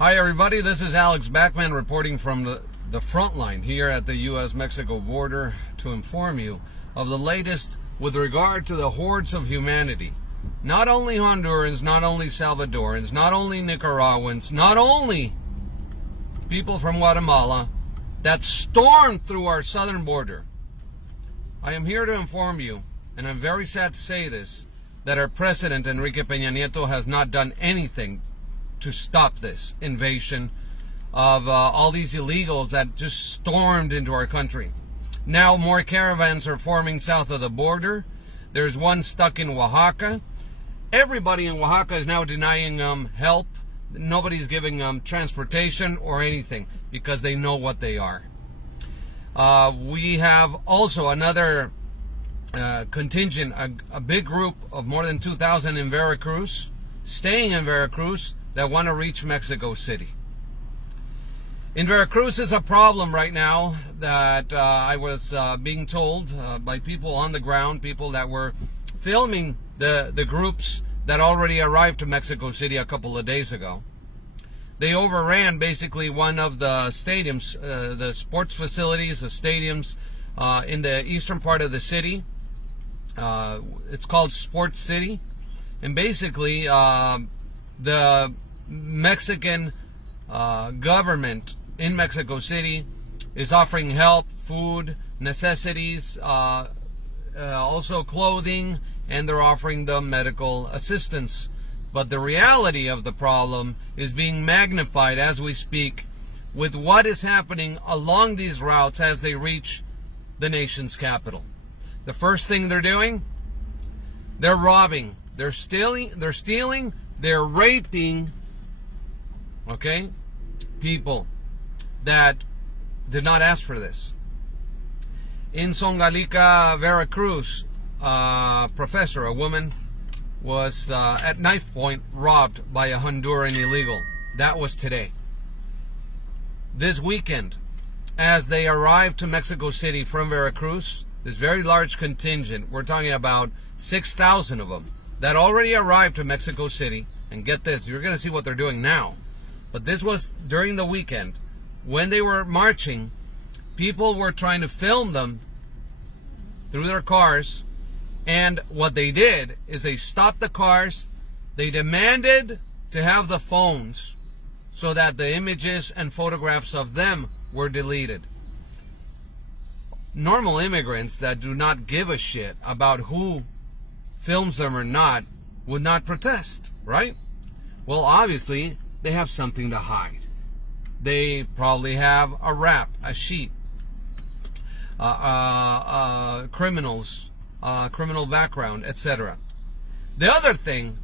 Hi everybody, this is Alex Backman reporting from the front line here at the U.S.-Mexico border to inform you of the latest with regard to the hordes of humanity. Not only Hondurans, not only Salvadorans, not only Nicaraguans, not only people from Guatemala that stormed through our southern border. I am here to inform you, and I'm very sad to say this, that our president, Enrique Peña Nieto, has not done anything to stop this invasion of all these illegals that just stormed into our country. Now more caravans are forming south of the border. There's one stuck in Oaxaca. Everybody in Oaxaca is now denying help. Nobody's giving them transportation or anything because they know what they are. We have also another contingent, a big group of more than 2,000 in Veracruz, staying in Veracruz, that want to reach Mexico City. In Veracruz is a problem right now that I was being told by people on the ground, people that were filming the groups that already arrived to Mexico City a couple of days ago. They overran basically one of the stadiums, the sports facilities, the stadiums in the eastern part of the city. It's called Sports City. And basically, the Mexican government in Mexico City is offering help, food, necessities, also clothing, and they're offering them medical assistance. But the reality of the problem is being magnified as we speak with what is happening along these routes as they reach the nation's capital. The first thing they're doing, they're robbing, they're stealing, they're raping, okay, people that did not ask for this. In Songalica, Veracruz, professor, a woman, was at knife point robbed by a Honduran illegal. That was today. This weekend, as they arrived to Mexico City from Veracruz, this very large contingent, we're talking about 6,000 of them, that already arrived to Mexico City. And get this, you're going to see what they're doing now. But this was during the weekend. When they were marching, people were trying to film them through their cars. And what they did is they stopped the cars. They demanded to have the phones so that the images and photographs of them were deleted. Normal immigrants that do not give a shit about who films them or not would not protest, right? Well, obviously, they have something to hide. They probably have a rap, a sheet, criminals, criminal background, etc. The other thing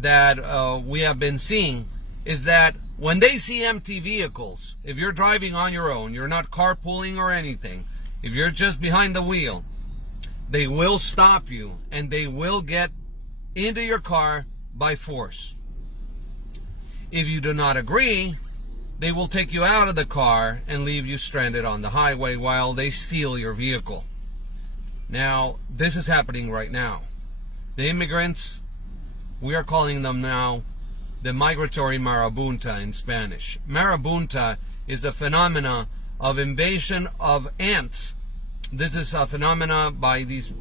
that we have been seeing is that when they see empty vehicles, if you're driving on your own, you're not carpooling or anything, if you're just behind the wheel, they will stop you and they will get into your car by force. If you do not agree, they will take you out of the car and leave you stranded on the highway while they steal your vehicle. Now, this is happening right now. The immigrants, we are calling them now the migratory marabunta in Spanish. Marabunta is a phenomena of invasion of ants. This is a phenomena by these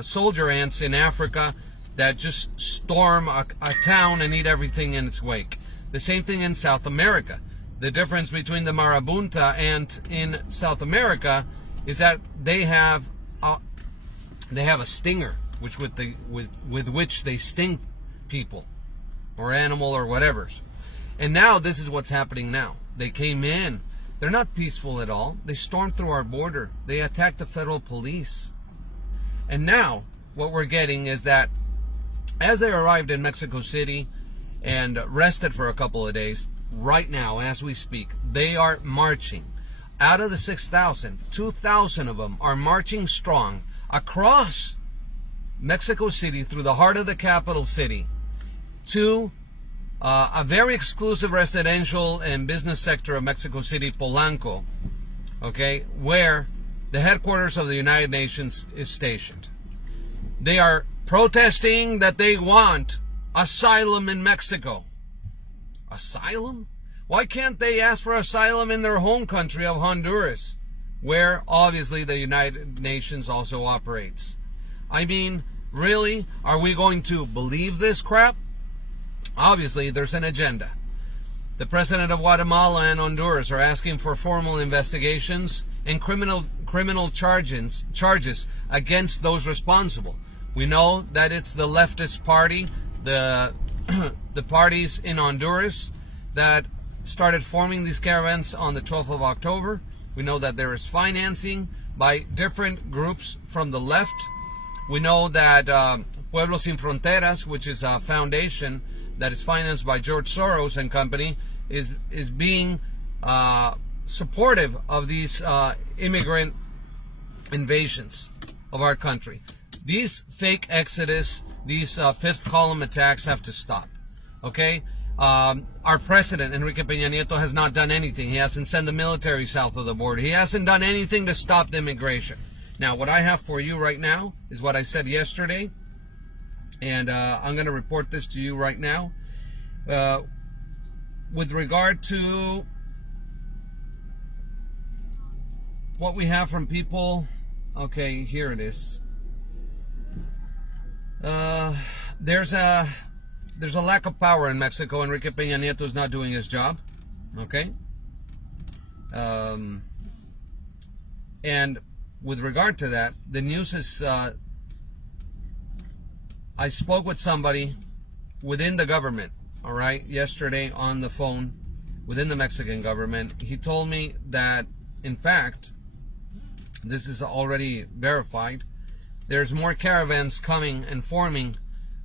soldier ants in Africa that just storm a town and eat everything in its wake. The same thing in South America. The difference between the marabunta ant in South America is that they have a stinger, with which they sting people or animal or whatever. And now this is what's happening now. They came in. They're not peaceful at all. They stormed through our border. They attacked the federal police. And now what we're getting is that as they arrived in Mexico City and rested for a couple of days, right now, as we speak, they are marching. Out of the 6,000, 2,000 of them are marching strong across Mexico City through the heart of the capital city to a very exclusive residential and business sector of Mexico City, Polanco, okay, where the headquarters of the United Nations is stationed. They are protesting that they want asylum in Mexico. Asylum? Why can't they ask for asylum in their home country of Honduras, where obviously the United Nations also operates? I mean, really? Are we going to believe this crap? Obviously, there's an agenda. The president of Guatemala and Honduras are asking for formal investigations and criminal charges against those responsible. We know that it's the leftist party, the parties in Honduras that started forming these caravans on the 12th of October. We know that there is financing by different groups from the left. We know that Pueblos Sin Fronteras, which is a foundation that is financed by George Soros and company, is being supportive of these immigrant invasions of our country. These fake exodus, these fifth column attacks have to stop. Okay? Our president, Enrique Peña Nieto, has not done anything. He hasn't sent the military south of the border. He hasn't done anything to stop the immigration. Now, what I have for you right now is what I said yesterday, and I'm going to report this to you right now. With regard to what we have from people, okay, here it is. There's a lack of power in Mexico. Enrique Peña Nieto is not doing his job. Okay. And with regard to that, the news is, I spoke with somebody within the government, all right, yesterday on the phone within the Mexican government. He told me that, in fact, this is already verified. There's more caravans coming and forming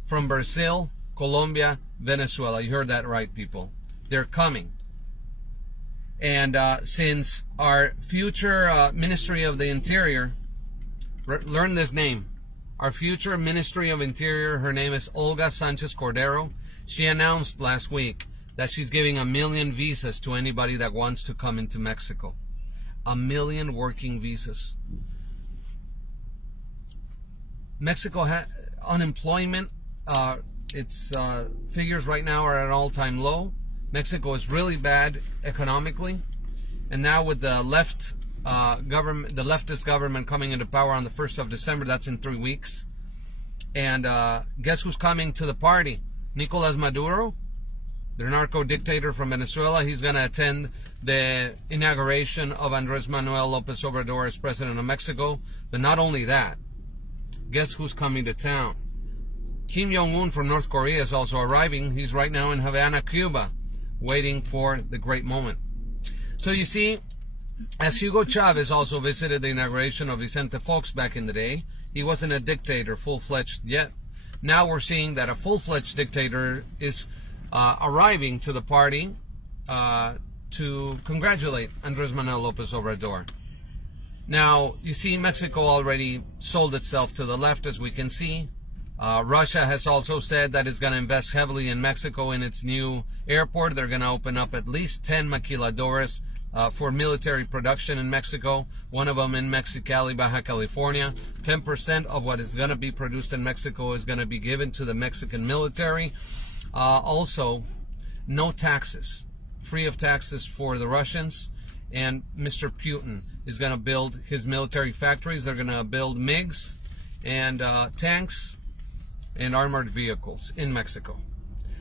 from Brazil, Colombia, Venezuela. You heard that right, people. They're coming. And since our future Ministry of the Interior, learn this name, our future Ministry of Interior, her name is Olga Sanchez Cordero. She announced last week that she's giving 1 million visas to anybody that wants to come into Mexico. 1 million working visas. Mexico unemployment, its figures right now are at an all-time low. Mexico is really bad economically, and now with the left government, the leftist government coming into power on the 1st of December, that's in 3 weeks. And guess who's coming to the party? Nicolas Maduro, the narco dictator from Venezuela. He's going to attend the inauguration of Andrés Manuel López Obrador as president of Mexico. But not only that, guess who's coming to town? Kim Jong-un from North Korea is also arriving. He's right now in Havana, Cuba, waiting for the great moment. So you see, as Hugo Chavez also visited the inauguration of Vicente Fox back in the day, he wasn't a dictator full-fledged yet. Now we're seeing that a full-fledged dictator is arriving to the party to congratulate Andrés Manuel López Obrador. Now, you see, Mexico already sold itself to the left, as we can see. Russia has also said that it's going to invest heavily in Mexico in its new airport. They're going to open up at least 10 maquiladoras for military production in Mexico. One of them in Mexicali, Baja California. 10% of what is going to be produced in Mexico is going to be given to the Mexican military. Also, no taxes. Free of taxes for the Russians. And Mr. Putin is going to build his military factories. They're going to build MiGs and tanks and armored vehicles in Mexico.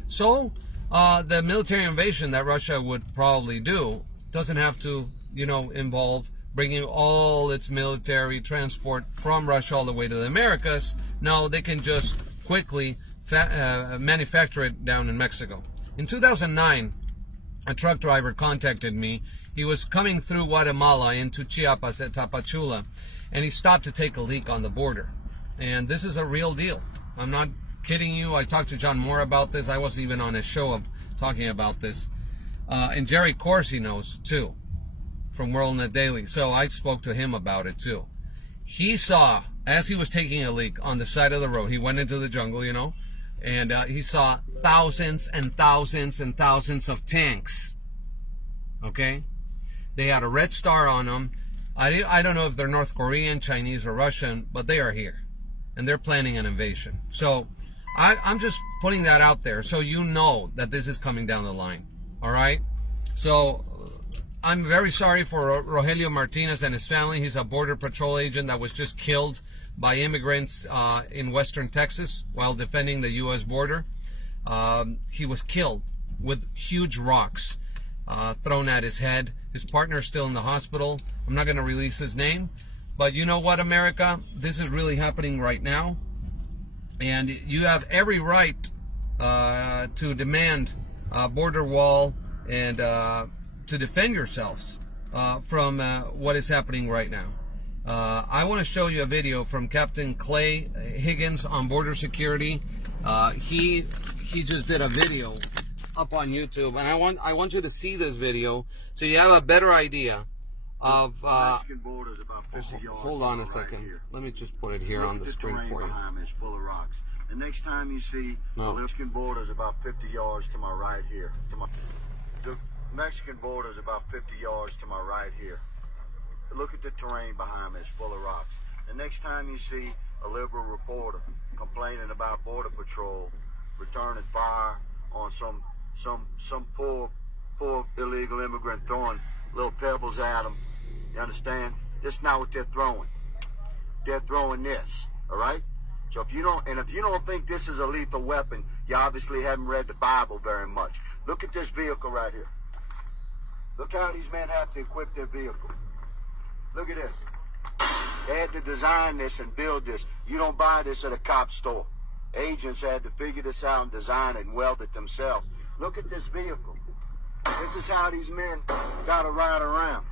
So the military invasion that Russia would probably do doesn't have to, involve bringing all its military transport from Russia all the way to the Americas. No, they can just quickly manufacture it down in Mexico. In 2009, a truck driver contacted me. He was coming through Guatemala into Chiapas at Tapachula, and he stopped to take a leak on the border. And this is a real deal. I'm not kidding you. I talked to John Moore about this. I wasn't even on his show talking about this. And Jerry Corsi knows, too, from WorldNet Daily. So I spoke to him about it, too. He saw, as he was taking a leak on the side of the road, he went into the jungle, and he saw thousands and thousands and thousands of tanks. Okay? They had a red star on them. I don't know if they're North Korean, Chinese, or Russian, but they are here. And they're planning an invasion. So I'm just putting that out there so you know that this is coming down the line. All right? So I'm very sorry for Rogelio Martinez and his family. He's a Border Patrol agent that was just killed by immigrants in western Texas while defending the U.S. border. He was killed with huge rocks thrown at his head. His partner's still in the hospital. I'm not going to release his name. But you know what, America? This is really happening right now. And you have every right to demand a border wall and to defend yourselves from what is happening right now. I want to show you a video from Captain Clay Higgins on border security. He just did a video up on YouTube, and I want you to see this video so you have a better idea of Mexican border is about 50 yards. Hold on a second. Right, let me just put it here on the screen for you. Behind me is full of rocks. The next time you see the Mexican border is about 50 yards to my right here. The Mexican border is about 50 yards to my right here. Look at the terrain behind me, it's full of rocks. The next time you see a liberal reporter complaining about Border Patrol returning fire on some poor illegal immigrant throwing little pebbles at them, you understand? That's not what they're throwing. They're throwing this, all right? So if you don't think this is a lethal weapon, you obviously haven't read the Bible very much. Look at this vehicle right here. Look how these men have to equip their vehicle. Look at this. They had to design this and build this. You don't buy this at a cop store. Agents had to figure this out and design it and weld it themselves. Look at this vehicle. This is how these men got to ride around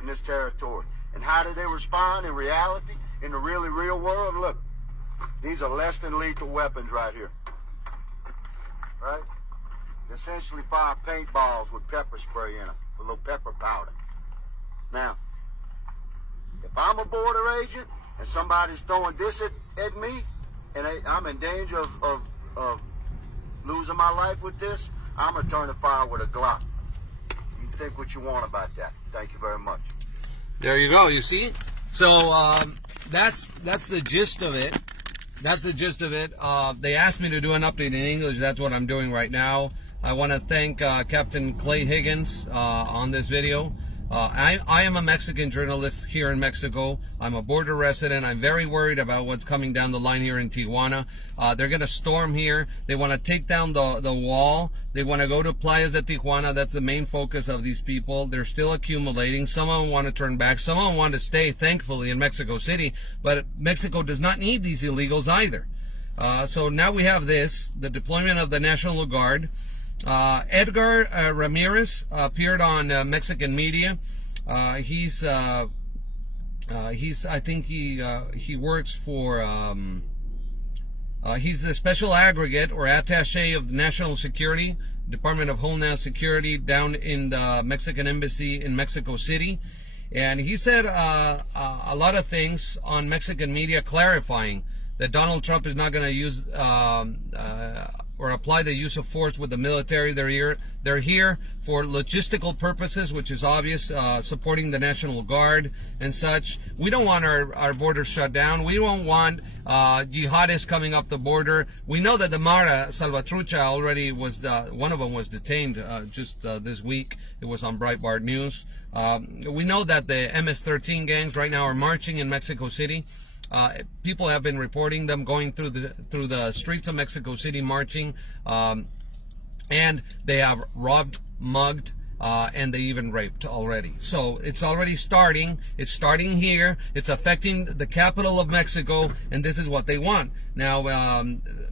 in this territory. And how do they respond in reality, in the really real world? Look, these are less than lethal weapons right here. Right? They essentially fire paintballs with pepper spray in them, with a little pepper powder. Now, if I'm a border agent and somebody's throwing this at me, and I'm in danger of losing my life with this, I'm going to turn the fire with a Glock. You think what you want about that. Thank you very much. There you go, you see? So that's the gist of it. That's the gist of it. They asked me to do an update in English. That's what I'm doing right now. I want to thank Captain Clay Higgins on this video. I am a Mexican journalist here in Mexico. I'm a border resident. I'm very worried about what's coming down the line here in Tijuana. They're going to storm here. They want to take down the wall. They want to go to Playas de Tijuana. That's the main focus of these people. They're still accumulating. Some of them want to turn back. Some of them want to stay, thankfully, in Mexico City. But Mexico does not need these illegals either. So now we have this, the deployment of the National Guard. Edgar Ramirez appeared on Mexican media. I think he works for, he's the special aggregate or attaché of National Security, Department of Homeland Security down in the Mexican Embassy in Mexico City. And he said a lot of things on Mexican media clarifying that Donald Trump is not going to use or apply the use of force with the military. They're here for logistical purposes, which is obvious, supporting the National Guard and such. We don't want our borders shut down. We don't want jihadists coming up the border. We know that the Mara Salvatrucha already was, one of them was detained just this week. It was on Breitbart News. We know that the MS-13 gangs right now are marching in Mexico City. People have been reporting them going through the streets of Mexico City marching, and they have robbed, mugged, and they even raped already. So it's already starting. It's starting here. It's affecting the capital of Mexico, and this is what they want. Now,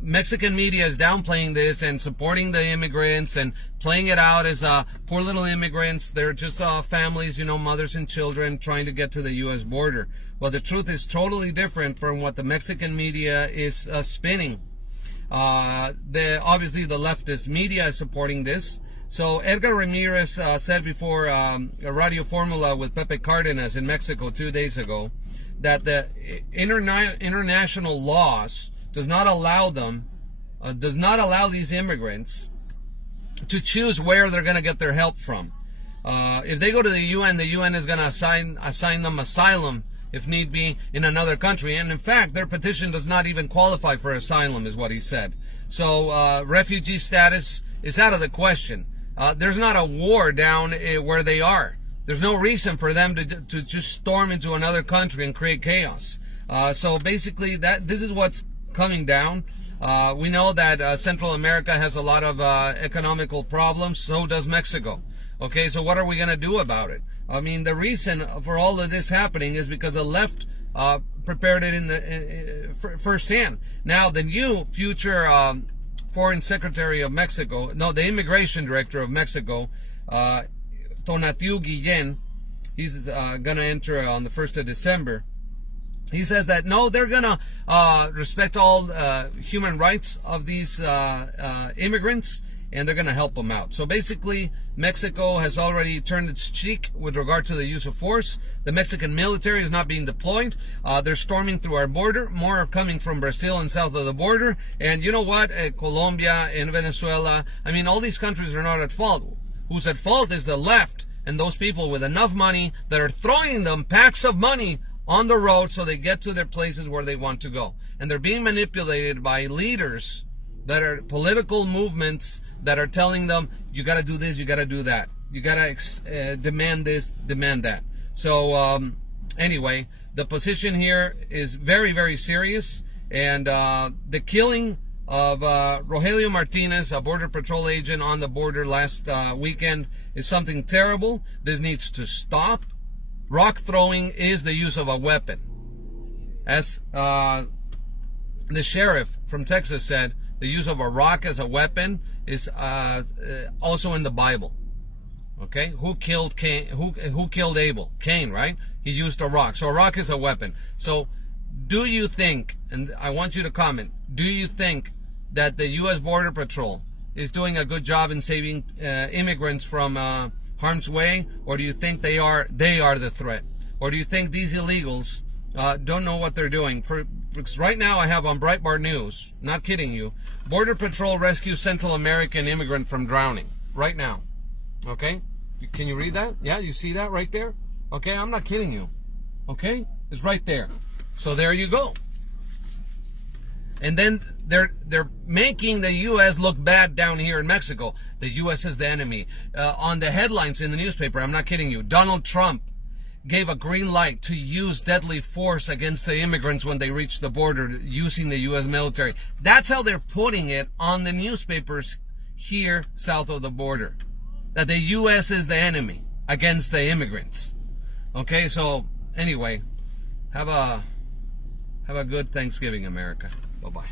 Mexican media is downplaying this and supporting the immigrants and playing it out as poor little immigrants. They're just families, you know, mothers and children trying to get to the U.S. border. Well, the truth is totally different from what the Mexican media is spinning. Obviously, the leftist media is supporting this. So Edgar Ramirez said before a Radio Formula with Pepe Cardenas in Mexico 2 days ago that the international laws does not allow these immigrants to choose where they're going to get their help from. If they go to the UN is going to assign them asylum if need be in another country. And in fact, their petition does not even qualify for asylum, is what he said. So refugee status is out of the question. there's not a war down where they are. There's no reason for them to just storm into another country and create chaos. So basically, this is what's coming down. We know that Central America has a lot of economical problems. So does Mexico. Okay, so what are we going to do about it? I mean, the reason for all of this happening is because the left prepared it in firsthand. Now, the new future Foreign Secretary of Mexico, the Immigration Director of Mexico, Tonatiu Guillen, he's going to enter on the 1st of December. He says that, no, they're going to respect all human rights of these immigrants, and they're going to help them out. So basically, Mexico has already turned its cheek with regard to the use of force. The Mexican military is not being deployed. They're storming through our border. More are coming from Brazil and south of the border. And you know what? Colombia and Venezuela, I mean, all these countries are not at fault. Who's at fault is the left and those people with enough money that are throwing them packs of money on the road so they get to their places where they want to go. And they're being manipulated by leaders that are political movements that are telling them, you got to do this, you got to do that. You got to demand this, demand that. So anyway, the position here is very, very serious. And the killing of Rogelio Martinez, a Border Patrol agent on the border last weekend, is something terrible. This needs to stop. Rock throwing is the use of a weapon. As the sheriff from Texas said, the use of a rock as a weapon is also in the Bible. Okay, who killed Cain? Who killed Abel? Cain, right? He used a rock. So a rock is a weapon. So do you think, and I want you to comment, do you think that the U.S. Border Patrol is doing a good job in saving immigrants from harm's way, or do you think they are the threat, or do you think these illegals don't know what they're doing? Because right now I have on Breitbart News, not kidding you, Border Patrol rescues Central American immigrant from drowning. Right now. Okay? Can you read that? Yeah, you see that right there? Okay, I'm not kidding you. Okay? It's right there. So there you go. And then they're making the U.S. look bad down here in Mexico. The U.S. is the enemy. On the headlines in the newspaper, I'm not kidding you, Donald Trump gave a green light to use deadly force against the immigrants when they reach the border using the U.S. military. That's how they're putting it on the newspapers here south of the border. That the U.S. is the enemy against the immigrants. Okay, so anyway, have a good Thanksgiving, America. Bye-bye.